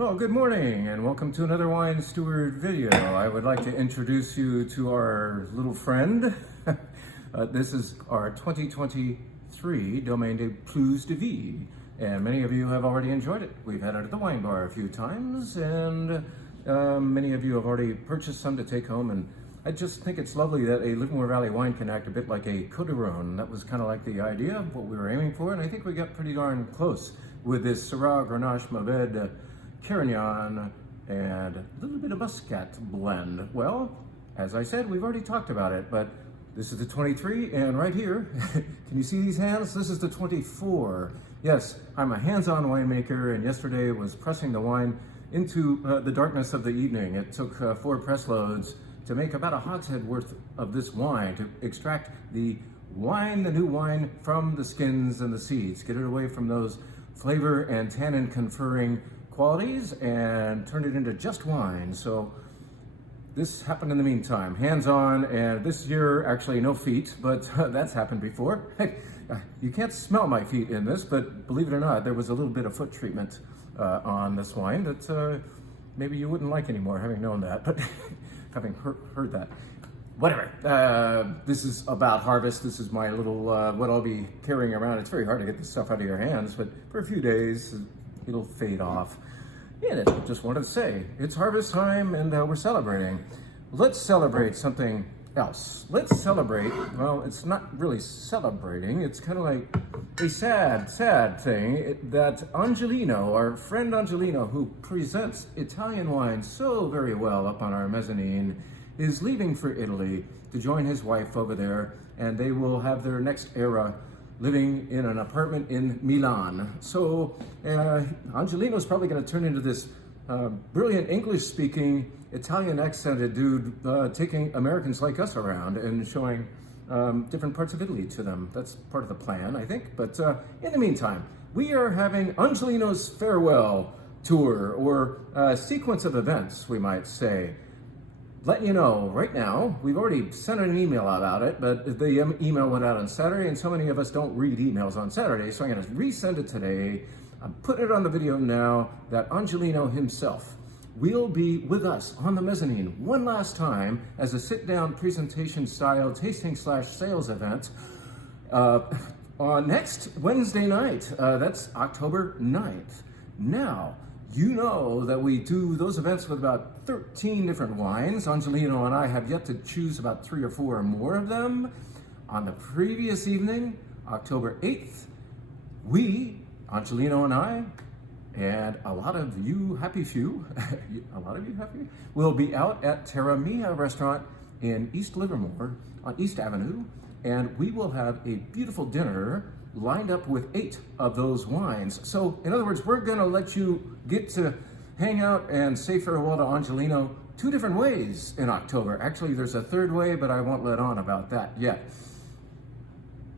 Well, good morning and welcome to another Wine Steward video. I would like to introduce you to our little friend. This is our 2023 Domaine de Plus de Vie, and many of you have already enjoyed it. We've had it at the wine bar a few times, and many of you have already purchased some to take home, and I just think it's lovely that a Livermore Valley wine can act a bit like a Côte d'Aron. That was kind of like the idea of what we were aiming for, and I think we got pretty darn close with this Syrah Grenache Mourvèdre Carignan and a little bit of Muscat blend. Well, as I said, we've already talked about it, but this is the 23, and right here, can you see these hands? This is the 24. Yes, I'm a hands-on winemaker, and yesterday was pressing the wine into the darkness of the evening. It took 4 press loads to make about a hogshead worth of this wine, to extract the wine, the new wine, from the skins and the seeds, get it away from those flavor and tannin conferring qualities and turn it into just wine. So this happened in the meantime, hands-on, and this year actually no feet, but that's happened before. You can't smell my feet in this, but believe it or not, there was a little bit of foot treatment on this wine that maybe you wouldn't like anymore, having known that, but having heard that. Whatever, this is about harvest. This is my little, what I'll be carrying around. It's very hard to get this stuff out of your hands, but for a few days, it'll fade off. And I just wanted to say, it's harvest time and we're celebrating. Let's celebrate something else. Let's celebrate, well, it's not really celebrating. It's kind of like a sad thing that Angelino, our friend Angelino, who presents Italian wine so very well up on our mezzanine, is leaving for Italy to join his wife over there, and they will have their next era living in an apartment in Milan. So Angelino's probably going to turn into this brilliant English-speaking, Italian-accented dude taking Americans like us around and showing different parts of Italy to them. That's part of the plan, I think. But in the meantime, we are having Angelino's farewell tour, or sequence of events, we might say. Letting you know right now, we've already sent an email about it, but the email went out on Saturday, and so many of us don't read emails on Saturday, so I'm going to resend it today. I'm putting it on the video now that Angelino himself will be with us on the mezzanine one last time as a sit-down presentation-style tasting/sales event on next Wednesday night. That's October 9th. Now, you know that we do those events with about 13 different wines. Angelino and I have yet to choose about 3 or 4 or more of them. On the previous evening, October 8th, we, Angelino and I, and a lot of you happy few, will be out at Terra Mia restaurant in East Livermore on East Avenue, and we will have a beautiful dinner lined up with 8 of those wines. So in other words, we're gonna let you get to hang out and say farewell to Angelino 2 different ways in October. Actually, there's a 3rd way, but I won't let on about that yet.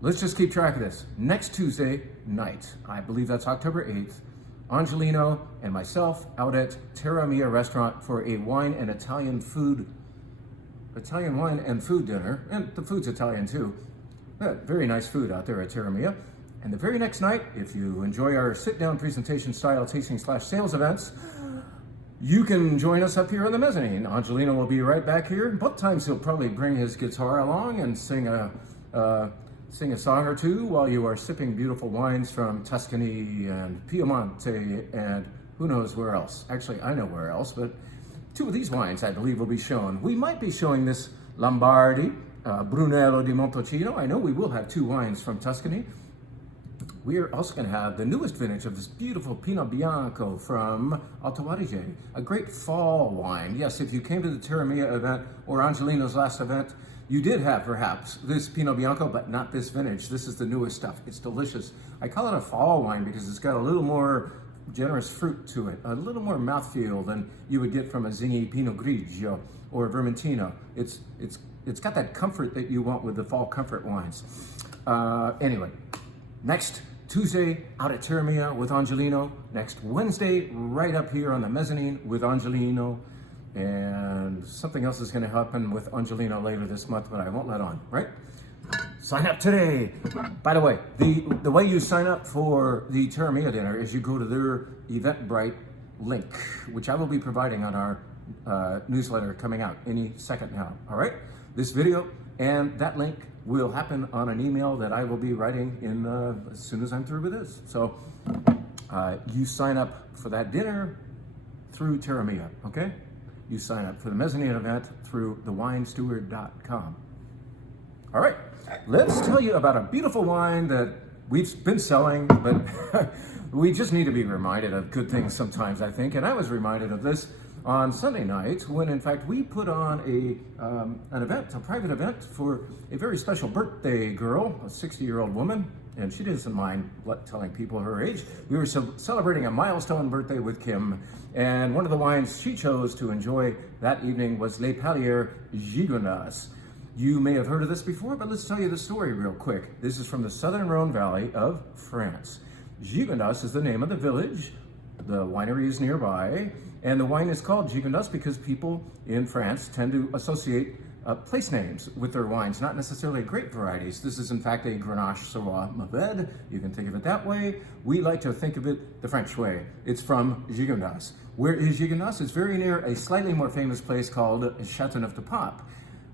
Let's just keep track of this. Next Tuesday night, I believe that's October 8th, Angelino and myself out at Terra Mia restaurant for a wine and Italian wine and food dinner, and the food's Italian too. Very nice food out there at Terra Mia. And the very next night, if you enjoy our sit-down presentation style tasting/sales events, you can join us up here on the mezzanine. Angelino will be right back here. Both times he'll probably bring his guitar along and sing a song or two while you are sipping beautiful wines from Tuscany and Piemonte and who knows where else. Actually, I know where else, but 2 of these wines I believe will be shown. We might be showing this Lombardy, Brunello di Montalcino. I know we will have 2 wines from Tuscany. We are also going to have the newest vintage of this beautiful Pinot Bianco from Alto Adige, a great fall wine. Yes, if you came to the Terra Mia event or Angelino's last event, you did have perhaps this Pinot Bianco, but not this vintage. This is the newest stuff. It's delicious. I call it a fall wine because it's got a little more generous fruit to it, a little more mouthfeel than you would get from a zingy Pinot Grigio or Vermentino. It's got that comfort that you want with the fall comfort wines. Anyway, next Tuesday out at Terra Mia with Angelino. Next Wednesday right up here on the mezzanine with Angelino. And something else is going to happen with Angelino later this month, but I won't let on, right? Sign up today. By the way, the way you sign up for the Terra Mia dinner is you go to their Eventbrite link, which I will be providing on our newsletter coming out any second now. All right, this video and that link will happen on an email that I will be writing in as soon as I'm through with this. So you sign up for that dinner through Terra Mia, okay? You sign up for the mezzanine event through thewinesteward.com. All right, let's tell you about a beautiful wine that we've been selling, but we just need to be reminded of good things sometimes, I think. And I was reminded of this on Sunday night when, in fact, we put on an event, a private event for a very special birthday girl, a 60-year-old woman, and she doesn't mind telling people her age. We were celebrating a milestone birthday with Kim, and one of the wines she chose to enjoy that evening was Les Pallières Gigondas. You may have heard of this before, but let's tell you the story real quick. This is from the southern Rhone Valley of France. Gigondas is the name of the village. The winery is nearby, and the wine is called Gigondas because people in France tend to associate place names with their wines, not necessarily grape varieties. This is in fact a Grenache Syrah Mourvèdre. You can think of it that way. We like to think of it the French way. It's from Gigondas. Where is Gigondas? It's very near a slightly more famous place called Châteauneuf-du-Pape.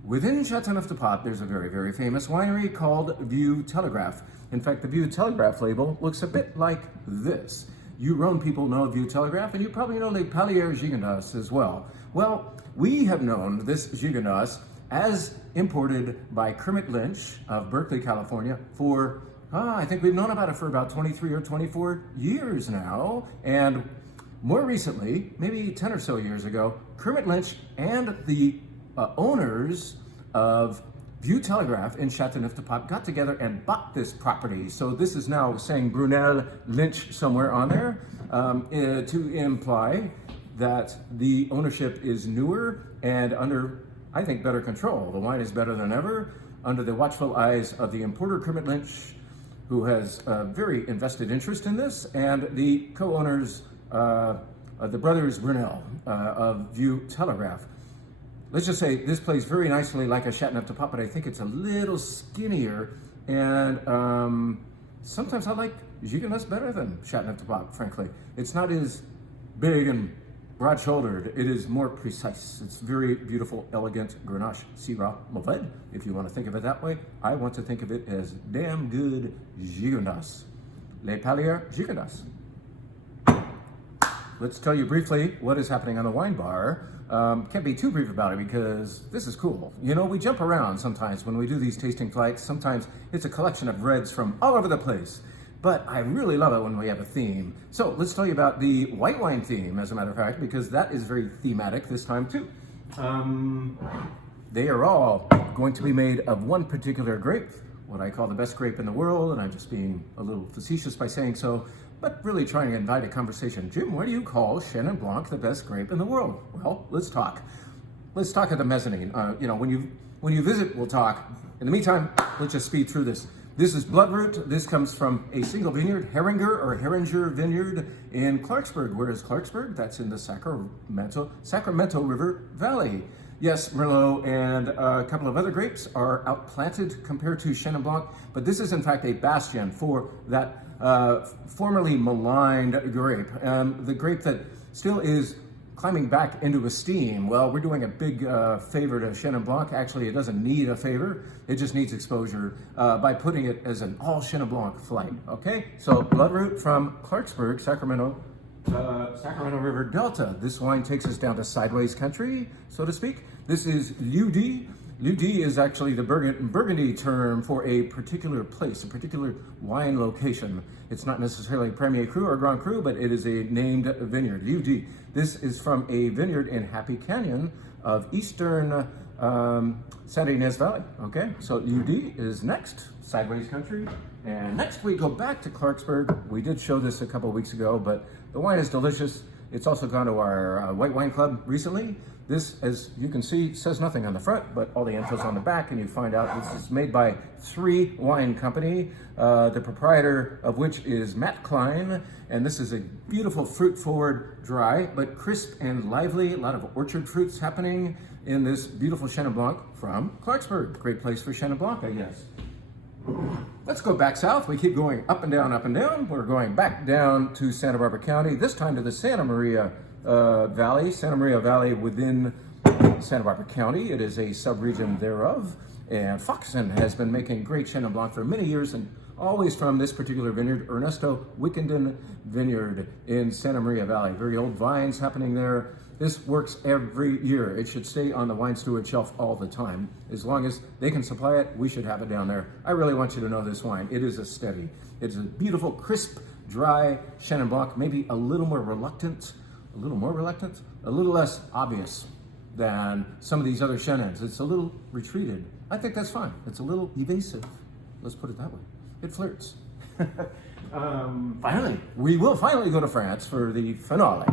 Within Châteauneuf-du-Pape, there's a very, very famous winery called Vieux Telegraph. In fact, the Vieux Telegraph label looks a bit like this. You Rhone people know Vieux Telegraph, and you probably know Les Pallières Gigondas as well. Well, we have known this Gigondas as imported by Kermit Lynch of Berkeley, California for, I think we've known about it for about 23 or 24 years now. And more recently, maybe 10 or so years ago, Kermit Lynch and the owners of Vieux Telegraph in Châteauneuf-du-Pape got together and bought this property. So this is now saying Brunel Lynch somewhere on there to imply that the ownership is newer and under, I think, better control. The wine is better than ever under the watchful eyes of the importer Kermit Lynch, who has a very invested interest in this, and the co-owners, the brothers Brunel of Vieux Telegraph. Let's just say this plays very nicely like a Châteauneuf-du-Pape, but I think it's a little skinnier, and sometimes I like Gigondas better than Châteauneuf-du-Pape, frankly. It's not as big and broad-shouldered. It is more precise. It's very beautiful, elegant Grenache Syrah Mourvèdre, if you want to think of it that way. I want to think of it as damn good Gigondas. Les Pallières Gigondas. Let's tell you briefly what is happening on the wine bar. Can't be too brief about it because this is cool. You know, we jump around sometimes when we do these tasting flights. Sometimes it's a collection of reds from all over the place. But I really love it when we have a theme. So let's tell you about the white wine theme, as a matter of fact, because that is very thematic this time too. They are all going to be made of one particular grape, what I call the best grape in the world, and I'm just being a little facetious by saying so, but really trying to invite a conversation. Jim, why do you call Chenin Blanc the best grape in the world? Well, let's talk. Let's talk at the mezzanine. You know, when you visit, we'll talk. In the meantime, let's just speed through this. This is Bloodroot. This comes from a single vineyard, Heringer Vineyard in Clarksburg. Where is Clarksburg? That's in the Sacramento River Valley. Yes, Merlot and a couple of other grapes are outplanted compared to Chenin Blanc, but this is in fact a bastion for that formerly maligned grape. The grape that still is climbing back into esteem. Well, we're doing a big favor to Chenin Blanc. Actually, it doesn't need a favor. It just needs exposure by putting it as an all Chenin Blanc flight. Okay, so Bloodroot from Clarksburg, Sacramento River Delta. This wine takes us down to sideways country, so to speak. This is Lieu dit. Lieu dit is actually the Burgundy term for a particular place, a particular wine location. It's not necessarily Premier Cru or Grand Cru, but it is a named vineyard, Lieu dit. This is from a vineyard in Happy Canyon of eastern Saint Ynez Valley. Okay, so Lieu dit is next, sideways country. And next we go back to Clarksburg. We did show this a couple of weeks ago, but the wine is delicious. It's also gone to our White Wine Club recently. This, as you can see, says nothing on the front, but all the info's on the back, and you find out this is made by 3 Wine Company, the proprietor of which is Matt Klein, and this is a beautiful fruit-forward dry, but crisp and lively, a lot of orchard fruits happening in this beautiful Chenin Blanc from Clarksburg. Great place for Chenin Blanc, I guess. let's go back south. We keep going up and down, up and down. We're going back down to Santa Barbara County, this time to the Santa Maria Valley within Santa Barbara County. It is a subregion thereof. And Foxen has been making great Chenin Blanc for many years, and always from this particular vineyard, Ernesto Wickenden Vineyard in Santa Maria Valley. Very old vines happening there. This works every year. It should stay on the wine steward shelf all the time. As long as they can supply it, we should have it down there. I really want you to know this wine. It is a steady. It's a beautiful, crisp, dry Chenin Blanc, maybe a little more reluctant, a little less obvious than some of these other Chenins. It's a little retreated. I think that's fine. It's a little evasive. Let's put it that way. It flirts. Finally, we will finally go to France for the finale.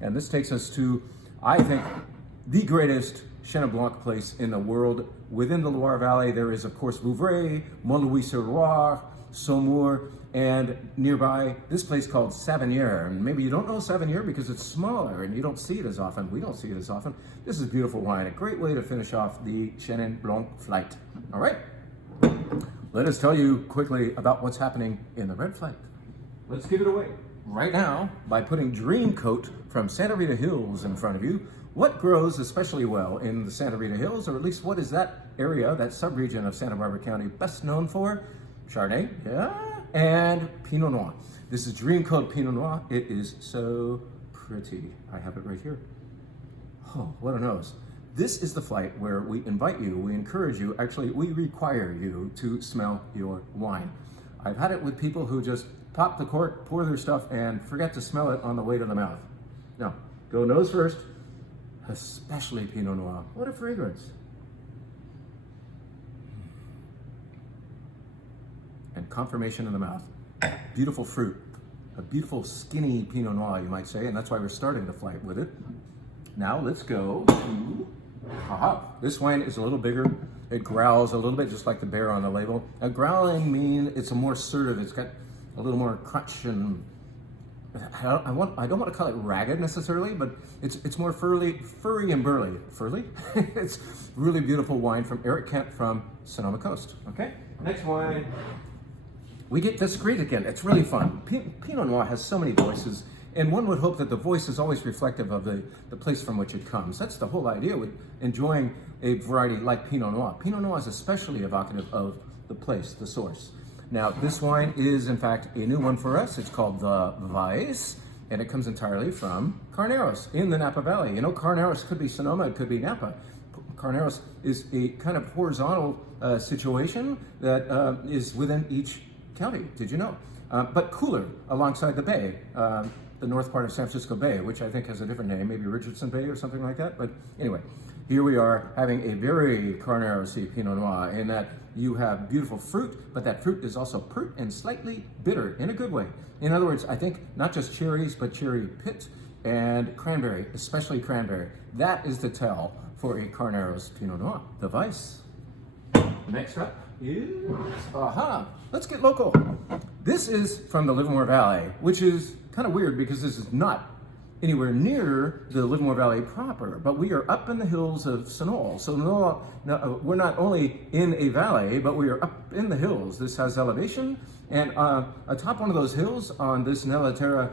And this takes us to, I think, the greatest Chenin Blanc place in the world. Within the Loire Valley, there is, of course, Vouvray, Mont-Louis-sur-Loire, Saumur, and nearby, this place called Savinier. And maybe you don't know Savinier because it's smaller and you don't see it as often. We don't see it as often. This is beautiful wine, a great way to finish off the Chenin Blanc flight. All right, let us tell you quickly about what's happening in the red flight. Let's give it away right now by putting Dreamcoat from Santa Rita Hills in front of you. What grows especially well in the Santa Rita Hills, or at least what is that area, that subregion of Santa Barbara County best known for? Chardonnay, yeah, and Pinot Noir. This is Dreamcoat Pinot Noir. It is so pretty. I have it right here. Oh, what a nose. This is the flight where we invite you, we encourage you, actually we require you to smell your wine. I've had it with people who just pop the cork, pour their stuff, and forget to smell it on the way to the mouth. Now, go nose first, especially Pinot Noir. What a fragrance. And confirmation in the mouth. Beautiful fruit. A beautiful skinny Pinot Noir, you might say, and that's why we're starting the flight with it. Now let's go to, this wine is a little bigger. It growls a little bit, just like the bear on the label. Growling means it's a more assertive, it's got a little more crunch, and I don't want to call it ragged necessarily, but it's more furry and burly. Furry? It's really beautiful wine from Eric Kent from Sonoma Coast. Okay, next wine. We get discreet again. It's really fun. Pinot Noir has so many voices, and one would hope that the voice is always reflective of the place from which it comes. That's the whole idea with enjoying a variety like Pinot Noir. Pinot Noir is especially evocative of the place, the source. Now, this wine is, in fact, a new one for us. It's called the Weiss, and it comes entirely from Carneros in the Napa Valley. You know, Carneros could be Sonoma, it could be Napa. Carneros is a kind of horizontal situation that is within each county, did you know? But cooler alongside the bay, the north part of San Francisco Bay, which I think has a different name, maybe Richardson Bay or something like that. But anyway, here we are having a very Carneros-y Pinot Noir in that you have beautiful fruit, but that fruit is also pert and slightly bitter in a good way. In other words, I think not just cherries, but cherry pit and cranberry, especially cranberry. That is the tell for a Carneros Pinot Noir, the Weiss. Next up is, let's get local. This is from the Livermore Valley, which is kind of weird because this is not anywhere near the Livermore Valley proper, but we are up in the hills of Sonoma. So we're not only in a valley, but we are up in the hills. This has elevation, and atop one of those hills on this Nella Terra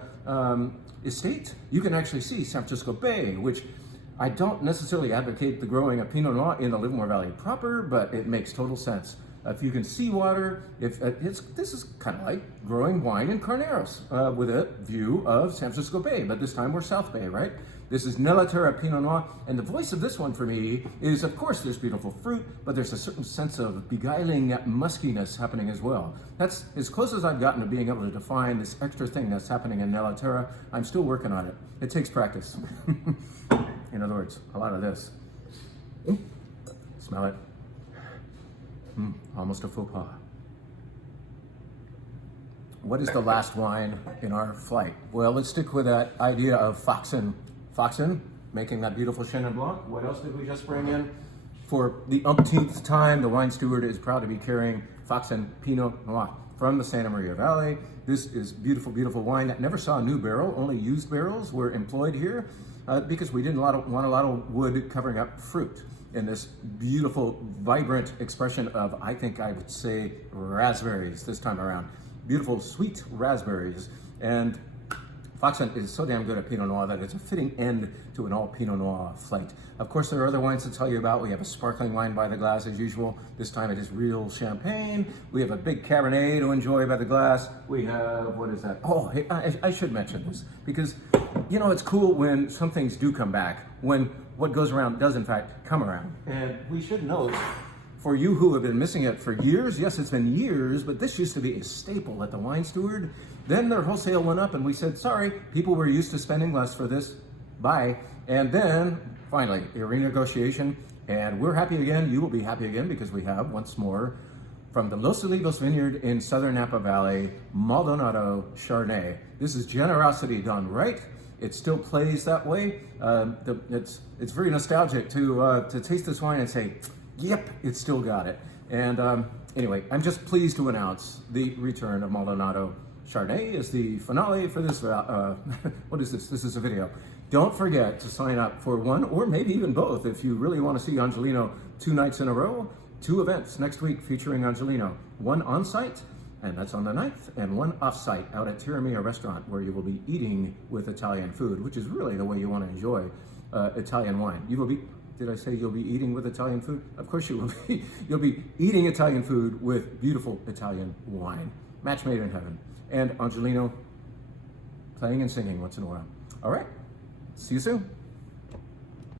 estate, you can actually see San Francisco Bay, which I don't necessarily advocate the growing of Pinot Noir in the Livermore Valley proper, but it makes total sense. If you can see water, this is kind of like growing wine in Carneros with a view of San Francisco Bay, but this time we're South Bay, right? This is Nella Terra Pinot Noir, and the voice of this one for me is, of course, there's beautiful fruit, but there's a certain sense of beguiling muskiness happening as well. That's as close as I've gotten to being able to define this extra thing that's happening in Nella Terra. I'm still working on it. It takes practice. In other words, a lot of this. Smell it. Almost a faux pas. What is the last wine in our flight? Well, let's stick with that idea of Foxen. Foxen, making that beautiful Chenin Blanc. What else did we just bring in? For the umpteenth time, the wine steward is proud to be carrying Foxen Pinot Noir. from the Santa Maria Valley. This is beautiful, beautiful wine. I never saw a new barrel, only used barrels were employed here because we didn't want a lot of wood covering up fruit in this beautiful, vibrant expression of, I think I would say, raspberries this time around. Beautiful, sweet raspberries. And Foxhunt is so damn good at Pinot Noir that it's a fitting end to an all Pinot Noir flight. Of course, there are other wines to tell you about. We have a sparkling wine by the glass as usual. This time it is real champagne. We have a big Cabernet to enjoy by the glass. We have, what is that? Oh, hey, I should mention this because, you know, it's cool when some things do come back, when what goes around does in fact come around. And we should note, for you who have been missing it for years, yes, it's been years, but this used to be a staple at the Wine Steward. Then their wholesale went up and we said, sorry, people were used to spending less for this, bye. And then finally, a renegotiation, and we're happy again. You will be happy again because we have, once more, from the Los Olivos Vineyard in southern Napa Valley, Maldonado Chardonnay. This is generosity done right. It still plays that way. It's very nostalgic to taste this wine and say, yep, it's still got it. And anyway, I'm just pleased to announce the return of Maldonado Chardonnay as the finale for this. What is this? This is a video. Don't forget to sign up for one or maybe even both if you really want to see Angelino 2 nights in a row. 2 events next week featuring Angelino. One on site, and that's on the 9th, and one off site out at Tiramia Restaurant where you will be eating with Italian food, which is really the way you want to enjoy Italian wine. You will be. Did I say you'll be eating with Italian food? Of course you will be. You'll be eating Italian food with beautiful Italian wine. Match made in heaven. And Angelino playing and singing once in a while. All right. See you soon.